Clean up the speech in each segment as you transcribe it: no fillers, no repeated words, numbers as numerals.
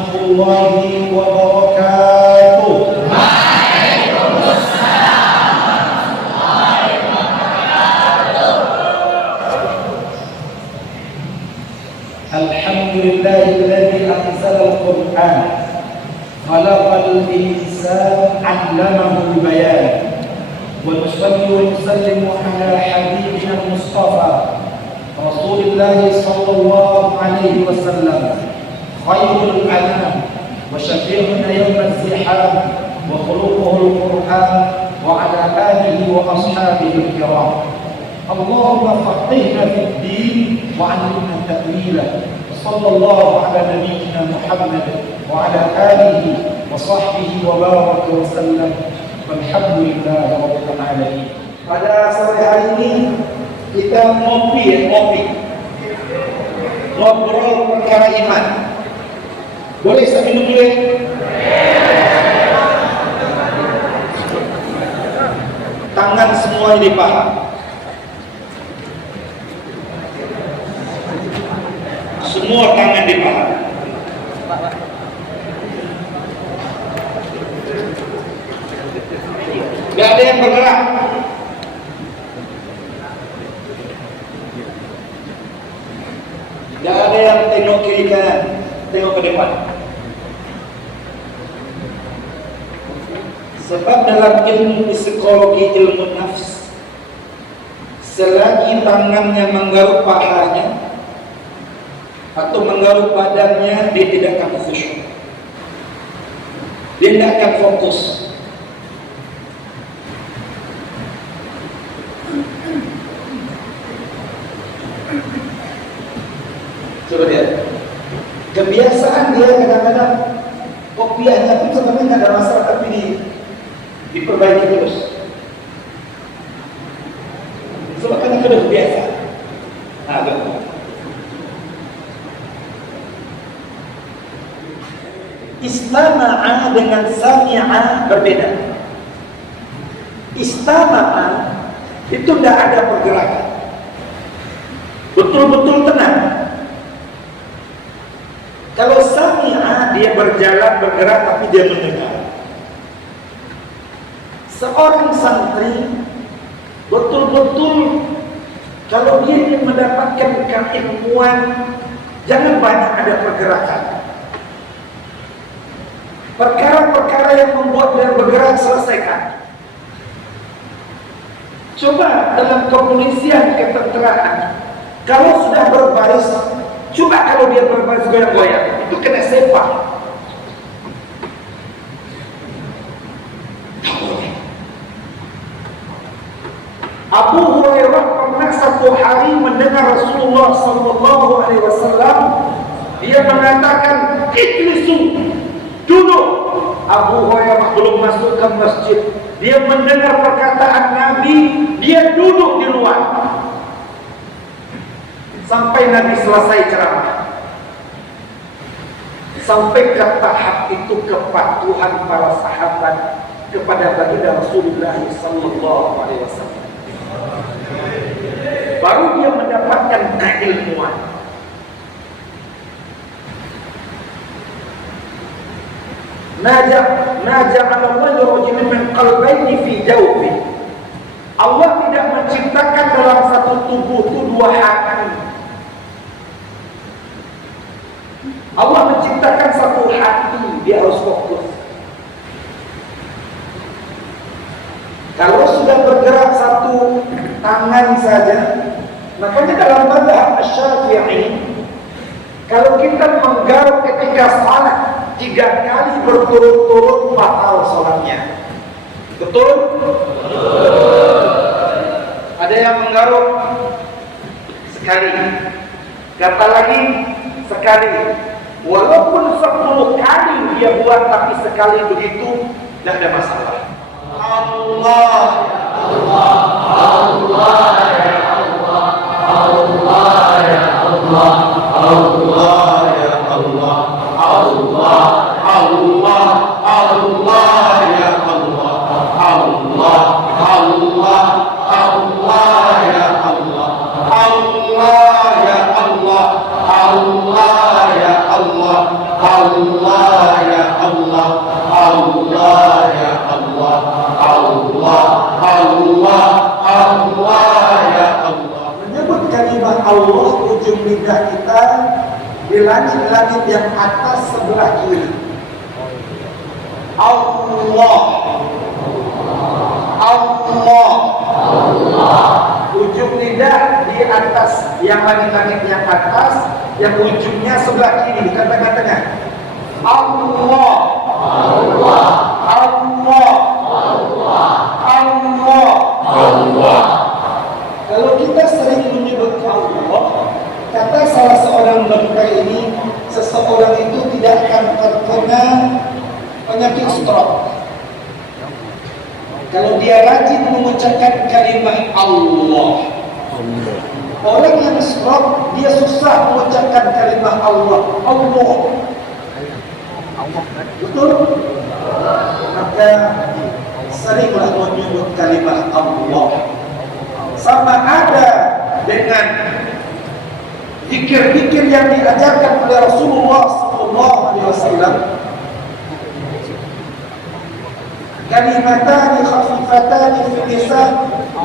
warahmatullahi wabarakatuh. Alhamdulillahilladzi anzalal Qur'an khalaqal insana 'allamahul bayan. Wa nusalli wa nusallimu ala habibina Mustafa Rasulillah sallallahu alaihi wasallam khairul anam wa syafi'una yawmal ziham wa khuluquhul Qur'an wa ala alihi wa ashabihi al-kiram. Allahumma faqihna fid din wa 'allimna ta'wila. Sallallahu ala nabiyyina Muhammad wa ala alihi wa sahbihi wa baraka wa sallam. Walhamdulillahi rabbil alamin. Pada sore hari ini kita ngopi, ngobrol perkara iman. Boleh saya minum dulu ya? Tangan semua ini paham. Semua tangan dipaham. Gak ada yang bergerak. Gak ada yang tengok kiri kanan, tengok ke depan. Sebab dalam ilmu psikologi, ilmu nafs, selagi tangannya menggaruk pahanya atau menggaruk badannya, dia tidak akan khusyuk, dia tidak akan fokus. Coba lihat, kebiasaan dia kadang-kadang kopiahnya pun sebenarnya tidak ada masalah, tapi diperbaiki terus. Sebab kan sudah biasa. Nah, betul. Istama'a dengan sami'a berbeda. Istama'a itu tidak ada pergerakan, betul-betul tenang. Kalau sami'a dia berjalan, bergerak, tapi dia mendengar. Seorang santri betul-betul kalau dia ingin mendapatkan keilmuan, jangan banyak ada pergerakan. Perkara-perkara yang membuat dia bergerak, selesaikan. Coba dalam kepolisian, ketenteraan, kalau sudah berbaris, coba kalau dia berbaris goyang-goyang, itu kena sepak. Abu Hurairah pernah satu hari mendengar Rasulullah sallallahu alaihi wasallam, dia mengatakan, "Ijlisu." Duduk. Abu Hurairah belum masuk ke masjid, dia mendengar perkataan Nabi, dia duduk di luar sampai Nabi selesai ceramah. Sampai ke tahap itu kepatuhan para sahabat kepada baginda Rasulullah sallallahu alaihi wasallam. Baru dia mendapatkan keilmuan. Naja'alallahu rajulun min qalbayni fi jawfi. Allah tidak menciptakan dalam satu tubuh itu dua hati. Allah menciptakan satu hati, dia harus fokus. Kalau sudah bergerak satu tangan saja, makanya dalam mazhab Asy-Syafi'i, kalau kita menggaruk ketika salat 3 kali berturut-turut, batal salatnya. Betul? Ada yang menggaruk sekali, kata lagi sekali. Walaupun 10 kali dia buat, tapi sekali begitu tidak ada masalah. Allah, Allah, Allah, ya Allah, Allah, ya Allah, Allah, ya Allah, Allah, Allah, Allah, ya Allah, Allah, Allah, Allah, ya Allah, Allah, ya Allah, Allah, ya Allah, Allah. Allah ya Allah, Allah ya Allah, Allah, Allah, Allah ya Allah. Menyebut kalimat Allah ujung lidah kita di langit-langit yang atas sebelah kiri. Allah, Allah, Allah. Ujung lidah di atas, yang langit-langit yang atas, yang ujungnya sebelah kiri di tengah-tengah. Allah, Allah, Allah, Allah, Allah, Allah. Kalau kita sering menyebut Allah, kata salah seorang dokter ini, seseorang itu tidak akan terkena penyakit stroke kalau dia rajin mengucapkan kalimat Allah. Orang yang stroke dia susah mengucapkan kalimat Allah. Allah. Betul? Maka seringlah menyebut kalimat Allah. Sama ada dengan zikir-zikir yang diajarkan oleh Rasulullah SAW. Kalimatani khafifatani fil lisan,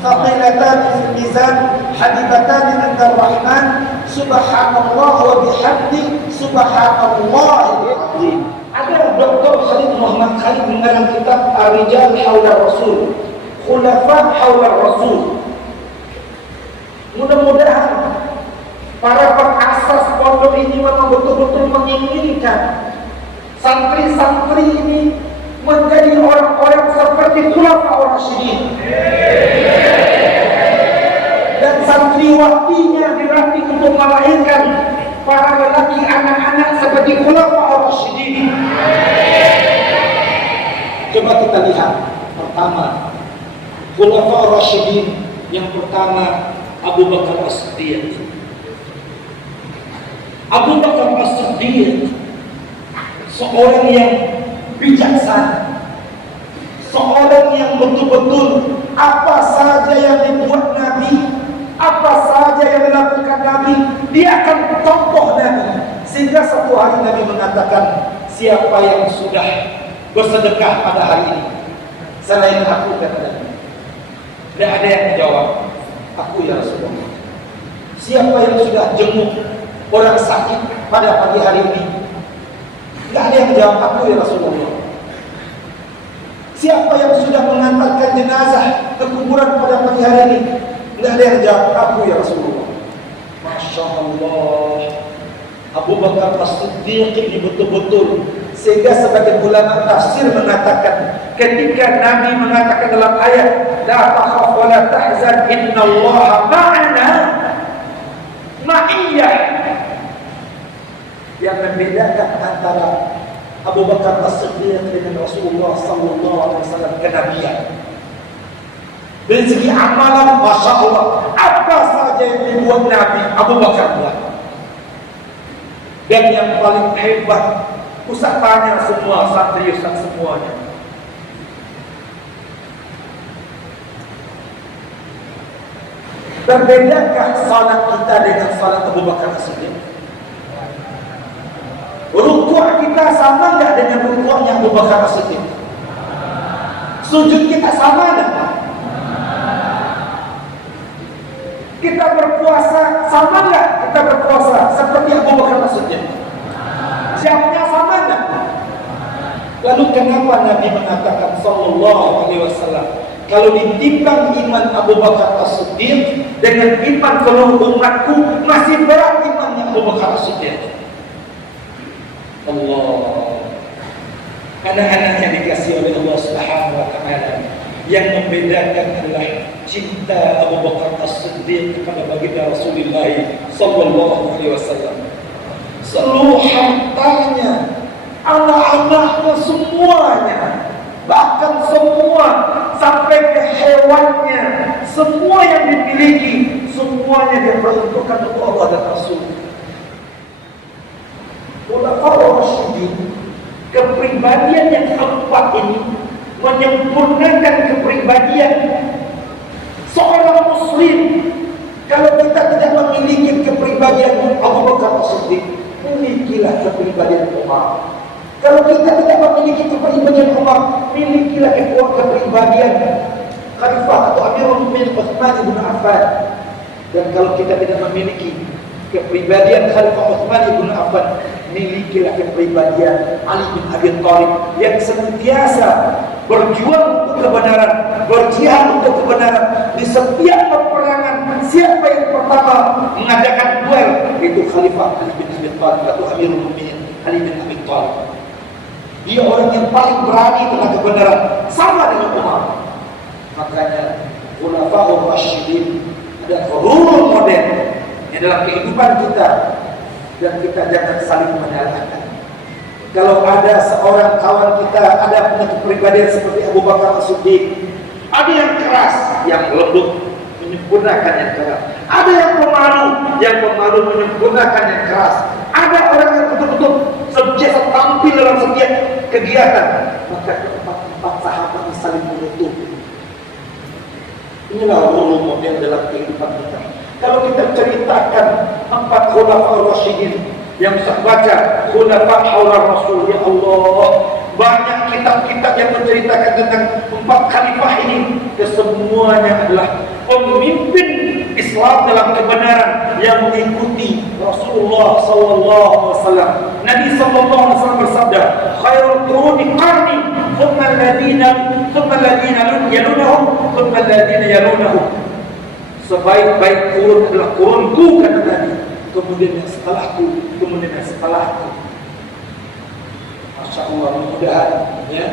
thaqilatani fil mizan, habibatani 'inda ar-rahman, subhanallah wa bihamdi, subhanallahil azim. Ada Dr. Khalid Muhammad Khalid mengarang kitab Ar-Rijal Hawla Rasul, Khulafa Hawla Rasul. Mudah-mudahan para pengasas pondok ini memang betul-betul menginginkan santri-santri ini menjadi orang-orang seperti Khulafaur Rasyidin. Dan santriwatinya dilatih untuk melahirkan para lelaki anak-anak seperti Khulafaur Rasyidin. Coba kita lihat. Pertama, Khulafaur Rasyidin yang pertama Abu Bakar As-Siddiq. Abu Bakar As-Siddiq seorang yang bijaksana, seorang yang betul-betul apa saja yang dibuat Nabi, apa saja yang dilakukan Nabi, dia akan contoh Nabi. Sehingga satu hari Nabi mengatakan, siapa yang sudah bersedekah pada hari ini selain aku, kata Nabi. Tidak ada yang menjawab, aku ya Rasulullah. Siapa yang sudah jenguk orang sakit pada pagi hari ini? Tidak ada yang menjawab, aku ya Rasulullah. Siapa yang sudah mengantarkan jenazah ke kuburan pada pagi hari ini? Tidak ada yang menjawab, aku ya Rasulullah. Masya Allah. Abu Bakar As-Siddiq ini betul-betul, sehingga sebagian ulama tafsir mengatakan, ketika Nabi mengatakan dalam ayat la takhaf wa la tahzan innallaha ma'ana, ma'iyah, yang membedakan antara Abu Bakar As-Siddiq dengan Rasulullah SAW kenabian. Dari segi amalan, Masya Allah, apa saja yang dibuat Nabi, Abu Bakar buat. Dan yang paling hebat, usah tanya semua santri ustaz semuanya. Berbedakah salat kita dengan salat Abu Bakar As-Siddiq? Rukuk kita sama enggak dengan rukuknya Abu Bakar As-Siddiq? Sujud kita sama enggak? Kita berpuasa sama enggak? Kita berpuasa seperti Abu Bakar As-Siddiq? Jamnya sama enggak? Lalu kenapa Nabi mengatakan sallallahu alaihi wasallam, kalau ditimbang iman Abu Bakar As-Siddiq dengan iman seluruh umatku, masih berat imannya Abu Bakar As-Siddiq? Allah, anak-anak yang dikasihi oleh Allah Subhanahu wa taala, yang membedakan adalah cinta Abu Bakar As-Siddiq kepada baginda Rasulullah sallallahu alaihi wasallam. Seluruh hartanya, anak-anaknya semuanya, bahkan semua sampai ke hewannya, semua yang dimiliki, semuanya dia peruntukkan untuk Allah dan Rasul. Khulafaur Rasyidin, kepribadian yang keempat ini menyempurnakan kepribadian seorang muslim. Kalau kita tidak memiliki kepribadian Abu Bakar As-Siddiq, milikilah kepribadian Umar. Kalau kita tidak memiliki kepribadian Umar, milikilah kepribadian Khalifah atau Amirul Mukminin Utsman bin Affan. Dan kalau kita tidak memiliki kepribadian Khalifah Utsman bin Affan, milikilah kepribadian Ali bin Abi Thalib yang senantiasa berjuang untuk kebenaran, berjihad untuk kebenaran di setiap peperangan. Siapa yang pertama mengadakan duel? Itu Khalifah Ali bin Abi Thalib atau Amirul Mukminin Ali bin Abi Thalib. Dia orang yang paling berani tentang kebenaran, sama dengan Umar. Makanya Khulafaur Rasyidin adalah role model yang dalam kehidupan kita, dan kita jangan saling menyalahkan. Kalau ada seorang kawan kita ada punya kepribadian seperti Abu Bakar As-Siddiq, ada yang keras, yang lembut menyempurnakan yang keras, ada yang pemalu menyempurnakan yang keras, ada orang yang betul-betul sentiasa tampil dalam setiap kegiatan. Maka keempat sahabat saling menutupi. Inilah role model dalam kehidupan kita. Kalau kita ceritakan 4 Khulafaur Rasyidin yang bisa baca Khulafa Haular Rasul, ya Allah, banyak kitab-kitab yang menceritakan tentang 4 khalifah ini. Kesemuanya adalah pemimpin Islam dalam kebenaran yang mengikuti Rasulullah sallallahu alaihi wasallam. Nabi sallallahu alaihi wasallam bersabda, "Khairul quruni qarni, thumma alladhina yalunahum, thumma alladhina yalunahum." Sebaik-baik kurun adalah kurunku, kata Nabi, kemudian yang setelahku, kemudian yang setelahku. Masya Allah, mudah-mudahan ya,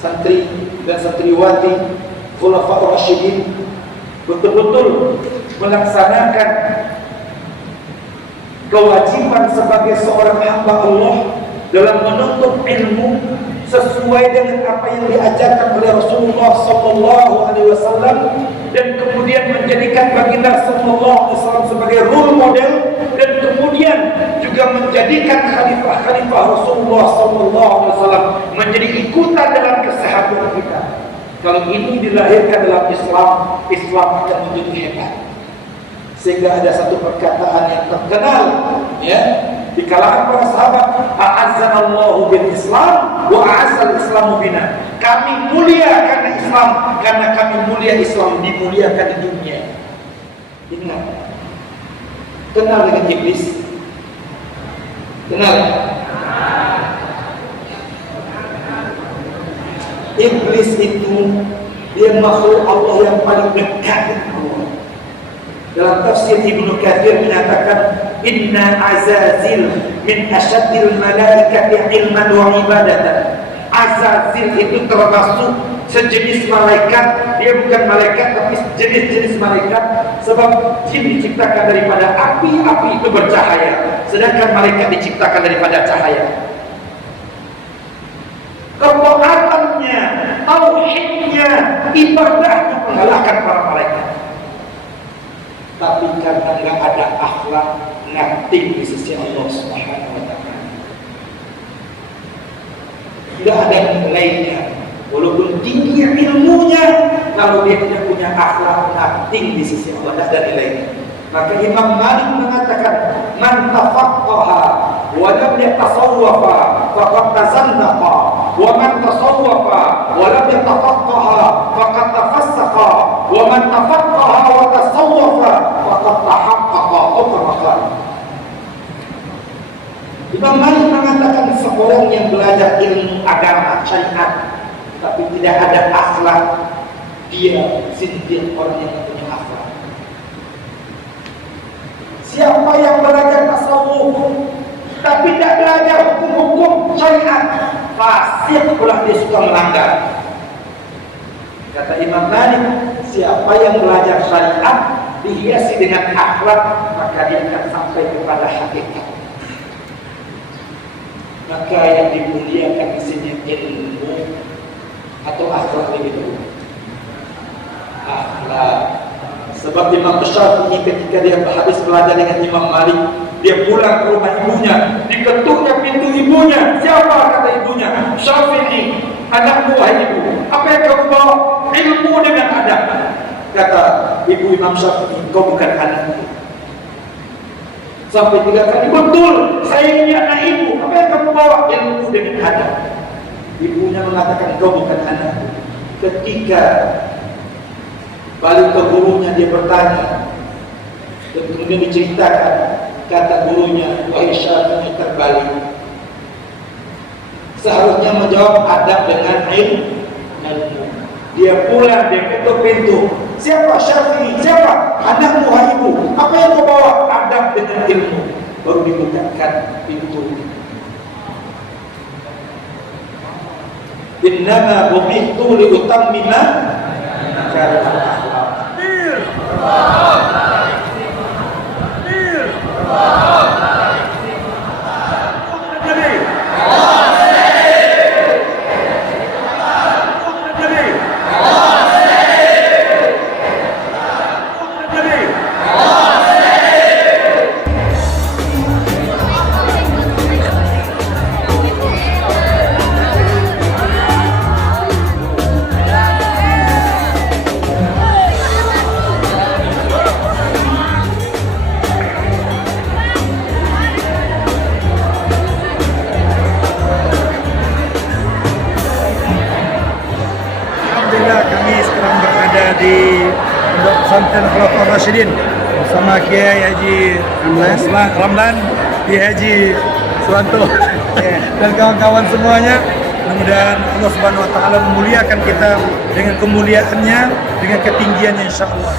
santri dan santriwati Khulafaur Rasyidin betul-betul melaksanakan kewajiban sebagai seorang hamba Allah dalam menuntut ilmu sesuai dengan apa yang diajarkan oleh Rasulullah sallallahu alaihi wasallam, dan kemudian menjadikan baginda sallallahu alaihi wasallam sebagai role model, dan kemudian juga menjadikan khalifah Rasulullah sallallahu alaihi wasallam menjadi ikutan dalam kesehatan kita. Kalau ini dilahirkan dalam Islam, Islam akan menjadi hebat. Sehingga ada satu perkataan yang terkenal ya di kalangan para sahabat, a'azzanallahu bil Islam wa a'azzal Islamu bina. Kami mulia karena Islam, karena kami mulia Islam dimuliakan di dunia. Ingat, kenal dengan iblis? Kenal? Iblis itu dia makhluk Allah yang paling dekat dengan Allah. Dalam tafsir Ibnu Katsir menyatakan, inna azazil min asyaddil malaikati ilman wa ibadatan. Azazil itu termasuk sejenis malaikat. Dia bukan malaikat tapi jenis-jenis malaikat, sebab jin diciptakan daripada api, api itu bercahaya, sedangkan malaikat diciptakan daripada cahaya. Ketaatannya, tauhidnya, ibadahnya mengalahkan para malaikat. Tapi karena nggak ada akhlak, nothing di sisi Allah Subhanahu wa Ta'ala. Nggak ada nilainya, walaupun tinggi ilmunya, kalau dia tidak punya akhlak, nothing di sisi Allah, tidak ada nilainya. Maka Imam Malik mengatakan, man tafaqqaha wa lam yatasawwafa faqad tazannaqa, wa man tasawwafa wa lam yatafaqqaha faqad tafassaqa, wa man tafaqqaha wa tasawwafa faqad tahaqqaqa. Imam Malik mengatakan, seorang yang belajar ilmu agama syariat tapi tidak ada akhlak, dia sindir orang yang punya akhlak. Siapa yang belajar tasawuf tapi tidak belajar hukum-hukum syariat, fasik pula, dia suka melanggar. Kata Imam Malik, siapa yang belajar syariat dihiasi dengan akhlak, maka dia akan sampai kepada hakikat. Maka yang dimuliakan di sini ilmu atau akhlak lebih dulu. Akhlak. Sebab Imam Syafi'i ketika dia habis belajar dengan Imam Malik, dia pulang ke rumah ibunya, diketuknya pintu ibunya. Siapa? Kata ibunya, Syafi'i, anak buah ibu. Apa yang kau bawa? Ilmu dengan adab. Kata ibu Imam Syafi'i, kau bukan anakku. Sampai 3 kali, betul, saya ini anak ibu. Apa yang kamu bawa? Ilmu dengan adab. Ibunya mengatakan, kau bukan anakku. Ketika balik ke gurunya, dia bertanya, dan kemudian diceritakan, kata gurunya, wahai Syafi'i, terbalik. Seharusnya menjawab adab dengan ilmu. Dia pulang, dia ketuk pintu. Siapa? Syafi'i. Siapa? Anakmu, wahai ibu. Apa yang kau bawa? Adab dengan ilmu. Baru dibukakan pintu. Innama bu'ithtu liutammima makarim al-akhlaq. Alhamdulillah, kami sekarang berada di Pondok Pesantren Khulafaur Rasyidin bersama Kiai Haji Ramlan, Kiai Haji Suwanto dan kawan-kawan semuanya. Mudah-mudahan Allah Subhanahu wa taala memuliakan kita dengan kemuliaannya, dengan ketinggiannya insyaallah.